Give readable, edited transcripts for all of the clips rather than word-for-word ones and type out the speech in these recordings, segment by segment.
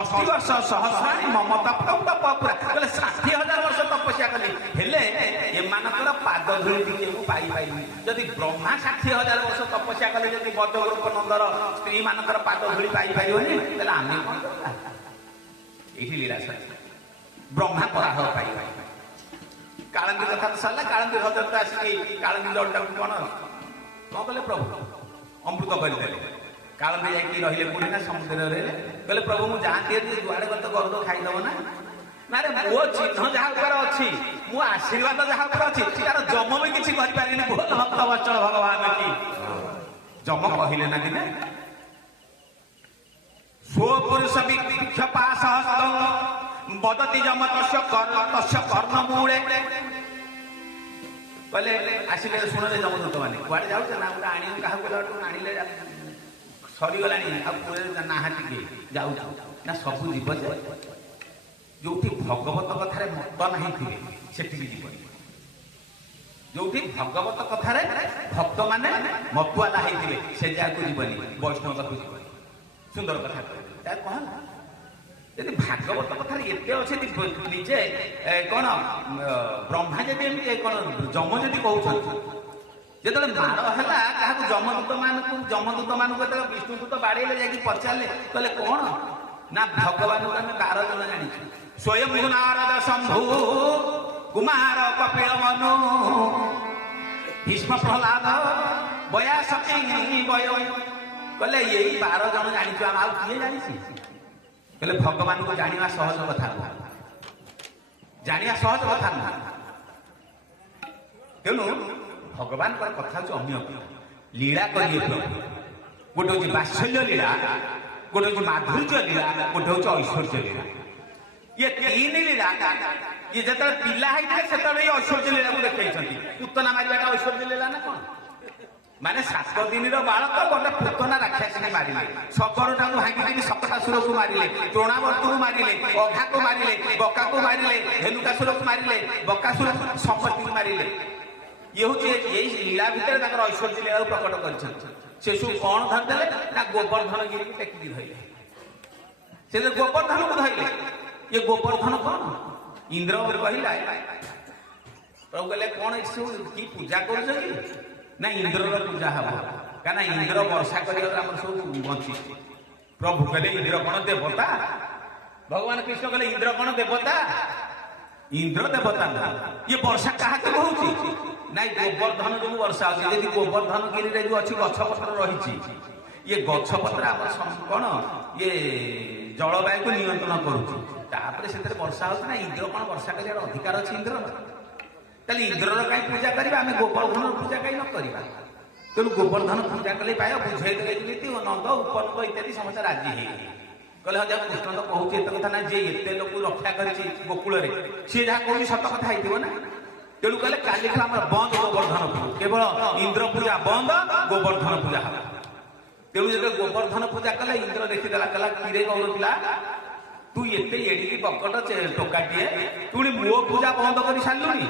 वर्ष सहस्राणी ममता पूरा कहले 60,000 वर्ष तपस्या कली हेले एमानकर पाद धूଳି पाई पाइली जदि ब्रह्मा 60,000 वर्ष तपस्या कले जदि बद्धरूप नंदर स्त्री मानकर पाद धूଳି पाई पाइबनी ताले आमे कोन करबा एठी लीला सत्य ब्रह्मा पराह पाई कालंदी कथा सरला कालंदी हजर तो आसी कालंदी जलटा कोन कहले प्रभु अमृत कर देले कालंदी जाकि रहिले कोठी ना समुद्र रे कहले प्रभु मु जानती जुआड़े गले तो कर दो खाईदेव ना ना रे मो चिन्ह जहाँ ऊपर अच्छी मो आशीर्वाद जहाँ ऊपर अच्छी तार जम भी किसी करें बोल भक्त बचल भगवान की जम कहले ना दिने स्वपुरुष विक्षपास बदती जम तस्य कर्ण मूले कहले आसिले शुणले जमदूत मैंने कुआड़े जाऊे ना गोटे आण क्या आनिले सरीगला नाहांती जाऊ ना सबू जीव जो भगवत कथार मत ना थे सेठी जीव जो भगवत कथार भक्त माने मतुआ ना होते से जगह जीवनी वैष्णव पाक जीव सुंदर कथा कह यदि भागवत कथार एत अच्छे निजे कौन ब्रह्मा जब कौन जम जदि कहते जो मार है क्या जमदूत मानक विष्णुदूत बाड़े जा पचारे कहले कौन ना भगवान को आम 12 जन जानी स्वयं नारद शंभु कुमार कपिल मनु भीष्म प्रहलाद बयास कहले यही 12 जन जानी आम आउ किए जानी कहले भगवान को जाना सहज कथा जाना सहज कथा ना तेणु भगवान कथा हूँ अन्य लीला करिए गोटे हूँ बात्सल्य लीला गोटे हूँ माधुर्य लीला गोटे हूँ ऐश्वर्य लीला ये 3 लीला ये जो पिला होते से ऐश्वर्य लीला को देखते पूतना मारे ऐश्वर्य लीला ना कौन माने 7 दिन बालक गोटे पूतना राक्षस मारे शबर टाक भांगी सप्तासुर को मारे द्रोणावर्त को मारे अघा को मारे बका को मारे धेनुकासुर को मारे बकासुर समस्त को मारे ये हूँ यही लीला भितर ऐश्वर्य लीला प्रकट कर कौन धरदे ना गोवर्धन गिरी टेकी धरले से गोवर्धन को धरले ये गोवर्धन कौन इंद्र कहला प्रभु कहले कौन कि पूजा कर ना इंद्र पूजा हम क्या इंद्र वर्षा कर सब बची प्रभु कहले इंद्र कौन देवता भगवान कृष्ण कहले इंद्र कौन देवता इंद्र देवता ना ये वर्षा क्या कहूँ ना गोवर्धन जो वर्षा अच्छी गोवर्धन गिरी जो अच्छी गछपत्र रही ये गछपत्र आम कौन ये जलवायु को नियंत्रण करुँचे से वर्षा हो इंद्र कौन वर्षा कर अधिकार अच्छे इंद्र ताली इंद्र कहीं पूजा करा आम गोवर्धन पूजा कहीं न करवा तेणु गोवर्धन पूजा कले पाए बुझे नंद उपनंद इत्यादि समस्त राजी है कहले हाँ जब कृष्ण तो कहूँ एत कथा ना जी एत लोक रक्षा कर गोकुल सी जहाँ कहूँ सत कथा हो ना तेणु कहले काली आम बंद गोवर्धन पूजा केवल इंद्र पूजा बंद गोवर्धन पूजा हम तेणु जो गोवर्धन पूजा कले इंद्र देखीदेला कहला किरे कहला तू एत एड़िकी बकट टोकाटीए पुणी मो पूजा बंद कर सारूनी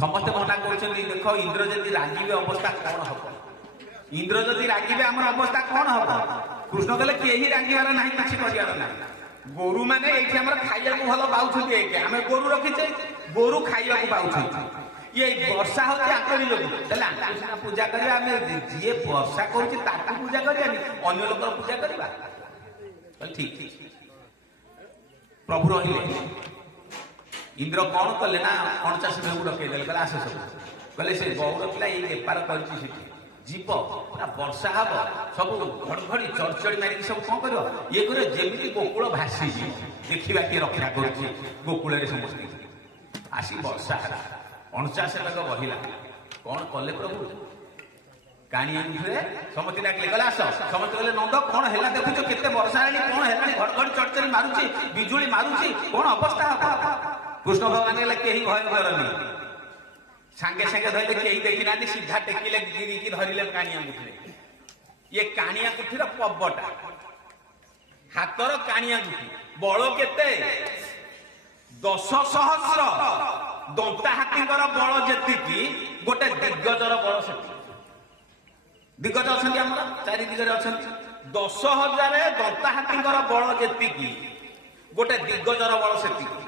समस्ते मना कर देख इंद्र जदि रागिबे अवस्था कौन हम इंद्र जदि रागिबे आम अवस्था कौन हम कृष्ण कहले कहीं रागिबार ना कि करार ना गोरु मैंने ये खाइबा भल पाँच आम गोरु रखीचे गोरु खाइबा पाँच ये वर्षा होती आकरी लोग पूजा करा जी वर्षा कर पूजा करा अन्य लोक पूजा करवा ठीक ठीक प्रभु रही इंद्र कौन कले ना 49 मेघ डकईदे कहले आस सब कहले से गौर पिला ये बेपार कर जीव पूरा वर्षा हम सब घड़घड़ी चढ़चढ़ी मारिक सब कौन कर ये कर जमी गोकुल भासी देखा किए रक्षा कर गोकुल समस्त आसी वर्षा है 49 मेघ बहिला कौन कले प्रभु काणी आनिले समस्त डाकिले कहले आस समस्त कहले नंद कौन है देखुच केते वर्षा है कौन है घड़घड़ी चढ़चढ़ी मारुची बिजुली मारुची कौन अवस्था हम कृष्ण भगवान कहले कहीं भय करनी सांगे सांगे धरले कहीं देखी ना सीधा टेकिले गिरी धरले काणी आंगुठी ये काणी आंगुठीर पब्बटा हाथर काणी आंगुठी बल केते 10 सहस्र दंता हाथीर बल जेतिकी गोटे दिग्गजर बल से दिग्गज अच्छा चारि दिगरे अच्छा 10,000 ଦନ୍ତାହାତୀଙ୍କର ବଳ ଯେତିକି ଗୋଟେ ଦିଗ୍ଗଜର ବଳ ସେତିକି,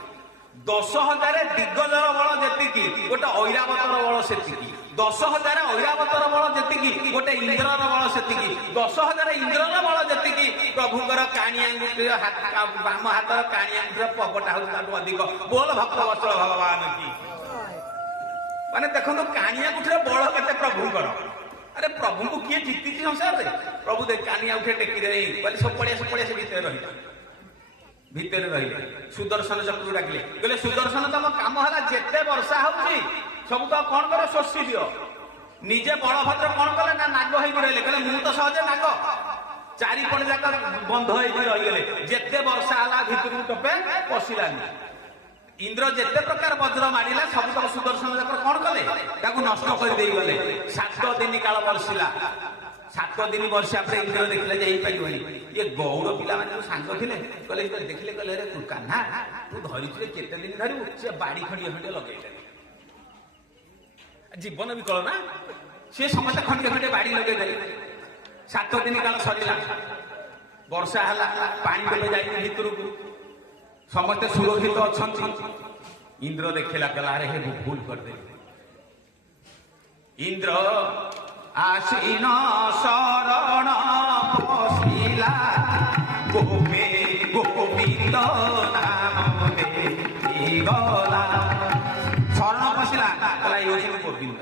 10,000 ଦିଗ୍ଗଜର ବଳ ଯେତିକି ଗୋଟେ ଐରାବତର ବଳ ସେତିକି, 10,000 ଐରାବତର ବଳ ଯେତିକି ଗୋଟେ ଇନ୍ଦ୍ରର ବଳ ସେତିକି, 10,000 ଇନ୍ଦ୍ରର ବଳ ଯେତିକି ପ୍ରଭୁଙ୍କର କାଣି ଆଙ୍ଗୁଠିର ବାମ ହାତର କାଣି ଆଙ୍ଗୁଠିର ପଗଟା ହଉଛି ତାଠୁ ଅଧିକ। ବୋଲ ଭକ୍ତ ବତ୍ସଳ ଭଗବାନ କି। ମାନେ ଦେଖନ୍ତୁ କାଣି ଆଙ୍ଗୁଠିର ବଳ କେତେ ପ୍ରଭୁଙ୍କର। ଆରେ ପ୍ରଭୁଙ୍କୁ କିଏ ଜିତିଛି ସଂସାରରେ? ପ୍ରଭୁ କାନି ଆଉଠେ ଟେକି ଦେଇ କହିଲେ ସବୁ ପଳେଇ ସେ ଭିତରେ ରହିଲେ। ଭିତରେ ରହିଲେ ସୁଦର୍ଶନ ଚକ୍ରକୁ ଡାକିଲେ, କହିଲେ ସୁଦର୍ଶନ ତମ କାମ ହେଲା ଯେତେ ବର୍ଷା ହଉଛି ସବୁ ତ କଣ କର ଶୋଷି ଦିଅ। ନିଜେ ବଳଭଦ୍ର କଣ କଲେ ନା ନାଗ ହେଇକି ରହିଲେ, କହିଲେ ମୁଁ ତ ସହଜେ ନାଗ। ଚାରିପଟ ଯାକ ବନ୍ଧ ହେଇକି ରହିଗଲେ, ଯେତେ ବର୍ଷା ହେଲା ଭିତରକୁ ଟୋପେ ପଶିଲାନି। ଇନ୍ଦ୍ର ଯେତେ ପ୍ରକାର ବଜ୍ର ମାରିଲା ସବୁ ତକ ସୁଦର୍ଶନ ଚକ୍ର କଣ କଲେ? ତାକୁ ନଷ୍ଟ କରିଦେଇ ଗଲେ। 7 ଦିନ କାଳ ବର୍ଷିଲା। 7 ଦିନ ବର୍ଷା ପରେ ଇନ୍ଦ୍ର ଦେଖିଲେ ଯେ ହେଇପାରିବନି। ଇଏ ଗୌଡ଼ ପିଲାମାନେ ଯୋଉ ସାଙ୍ଗ ଥିଲେ କହିଲେ ଦେଖିଲେ କହିଲେ ରେ କାହ୍ନା ତୁ ଧରିଛୁ କେତେ ଦିନ ଧରିବୁ? ସେ ବାଡି ଖଣ୍ଡିଏ ଖଣ୍ଡିଏ ଲଗେଇଲେ। ଜୀବନ ବିକଳ ନା, ସେ ସମସ୍ତେ ଖଣ୍ଡିଏ ଖଣ୍ଡିଏ ବାଡି ଲଗେଇଦେଲେ। 7 ଦିନ କାଳ ସରିଲା, ବର୍ଷା ହେଲା, ପାଣି ଦେଲେ ଯାଇକି ଭିତରକୁ, ସମସ୍ତେ ସୁରକ୍ଷିତ ଅଛନ୍ତି। ଇନ୍ଦ୍ର ଦେଖିଲା କହିଲା ଆରେ ହେ ଭୁଲ କରିଦେଲି। ଇନ୍ଦ୍ର ଆସୀନ ଶରଣ ପଶିଲା, ଗୋବିନ୍ଦ ନାମ ଗଲା। ଶରଣ ପଶିଲା କହିଲା ଇଏ ହଉଛନ୍ତି ଗୋବିନ୍ଦ।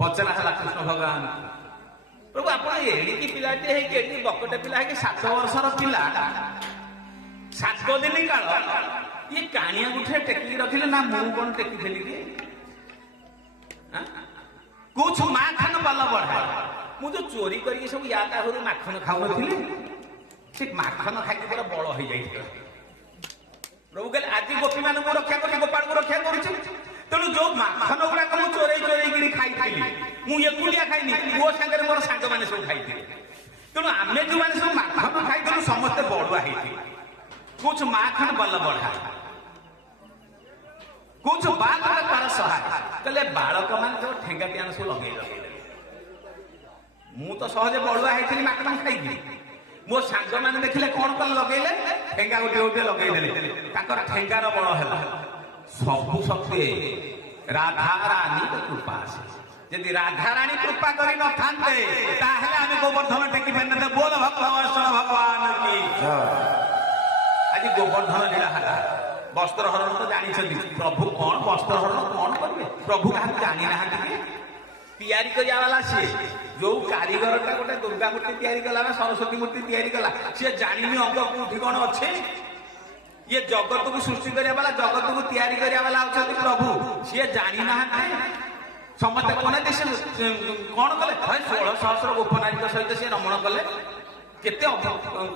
ପଚରା ହେଲା କୃଷ୍ଣ ଭଗବାନ, ପ୍ରଭୁ ଆପଣ ଏଣିକି ପିଲାଟି ହେଇକି ଏଠି ବକଟେ ପିଲା ହେଇକି 7 ବର୍ଷର ପିଲା 7 ଦିନ କାଳ ଇଏ କାଣି ଆଙ୍ଗୁଠିରେ ଟେକିକି ରଖିଲେ ନା ମୁଁ କଣ ଟେକିଥିଲି କି? କୁଛ ମାଖନ ବଲ ବଢା। ମୁଁ ଯୋଉ ଚୋରି କରିକି ସବୁ ୟା ତା ଘରୁ ମାଖନ ଖାଉନଥିଲି, ସେ ମାଖନ ଖାଇକି ପୁରା ବଳ ହେଇଯାଇଥିଲା। ପ୍ରଭୁ କହିଲେ ଆଜି ଗୋପୀମାନଙ୍କୁ ରକ୍ଷା କରି ଗୋପାଳକୁ ରକ୍ଷା କରୁଛି, ତେଣୁ ଯୋଉ ମାଖନ ଗୁଡାକ ମୁଁ ଚୋରେଇକିରି ଖାଇଥିଲି, ମୁଁ ଏକୁଟିଆ ଖାଇନି, ମୋ ସାଙ୍ଗରେ ମୋର ସାଙ୍ଗମାନେ ସବୁ ଖାଇଥିଲେ। ତେଣୁ ଆମେ ଯୋଉମାନେ ସବୁ ମାଖନ ଖାଇଥିଲୁ ସମସ୍ତେ ବଢୁଆ ହେଇଥିଲେ। କୁଛ ମାଖନ ବଲ ବଢା, କୁଛ ବାଳକ ତାର ସହାୟ। କହିଲେ ବାଳକ ମାନେ ସବୁ ଠେଙ୍ଗା ଟିଆଣ ସବୁ ଲଗେଇଦେଲେ। ମୁଁ ତ ସହଜେ ବଢୁଆ ହେଇଥିଲି ମାଖନ ଖାଇକି, ମୋ ସାଙ୍ଗମାନେ ଦେଖିଲେ କଣ କଲେ ଲଗେଇଲେ, ଠେଙ୍ଗା ଗୋଟିଏ ଲଗେଇଦେଲେ। ତାଙ୍କର ଠେଙ୍ଗାର ବଳ ହେଲା। ସବୁ ସତ୍ତ୍ୱେ ରାଧାରାଣୀ କୃପା ଆସେ। ଯଦି ରାଧାରାଣୀ କୃପା କରି ନଥାନ୍ତେ ତାହେଲେ ଆମେ ଗୋବର୍ଦ୍ଧନ ଟେକି ପାରିନତେ। ବୋଲ ଭକ୍ତ ବତ୍ସଳ ଭଗବାନ କି। ଆଜି ଗୋବର୍ଦ୍ଧନ ଲୀଳା ହେଲା। ବସ୍ତ୍ର ହରଣ ତ ଜାଣିଛନ୍ତି, ପ୍ରଭୁ କଣ ବସ୍ତ୍ର ହରଣ କଣ କରିବେ? ପ୍ରଭୁ କାହାକୁ ଜାଣିନାହାନ୍ତି କି? ତିଆରି କରିବା ବାଲା ସିଏ। ଯୋଉ କାରିଗରଟା ଗୋଟେ ଦୁର୍ଗା ମୂର୍ତ୍ତି ତିଆରି କଲା ବା ସରସ୍ୱତୀ ମୂର୍ତ୍ତି ତିଆରି କଲା, ସିଏ ଜାଣିନି ଅଙ୍ଗ କୋଉଠି କଣ ଅଛି? ଇଏ ଜଗତକୁ ସୃଷ୍ଟି କରିବା ବାଲା, ଜଗତକୁ ତିଆରି କରିବା ବାଲା ହଉଛନ୍ତି ପ୍ରଭୁ। ସିଏ ଜାଣିନାହାନ୍ତି। ସମସ୍ତେ କହନ୍ତି ସେ କଣ କଲେ? 16 ସହସ୍ର ଗୋପନାରୀଙ୍କ ସହିତ ସିଏ ରମଣ କଲେ। କେତେ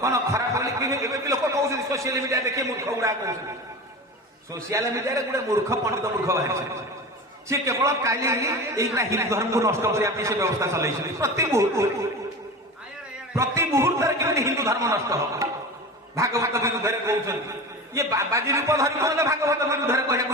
କଣ ଖରାପ ବୋଲି ଏବେ ବି ଲୋକ କହୁଛନ୍ତି। ସୋସିଆଲ ମିଡିଆ ଦେଖି ମୂର୍ଖ ଗୁଡା କହୁଛନ୍ତି। ସୋସିଆଲ ମିଡିଆରେ ଗୋଟେ ମୂର୍ଖ ପଣ୍ଡିତ ମୂର୍ଖ ବାହାରିছে। ସେ କେବଳ କାଲି ଏଇଟା ହିନ୍ଦୁ ଧର୍ମକୁ ନଷ୍ଟ କରିବା ପାଇଁ ସେ ବ୍ୟବସ୍ଥା ଚଲେଇଛନ୍ତି। ପ୍ରତି ମୁହୂର୍ତ୍ତରେ କେମିତି ହିନ୍ଦୁ ଧର୍ମ ନଷ୍ଟ ହବ। ଭାଗବତ ବିରୁଦ୍ଧରେ କହୁଛନ୍ତି। ଇଏ ବାବାଜୀ ରୂପ ଧରି କହିଲେ ଭାଗବତ ବିରୁଦ୍ଧରେ କହିବାକୁ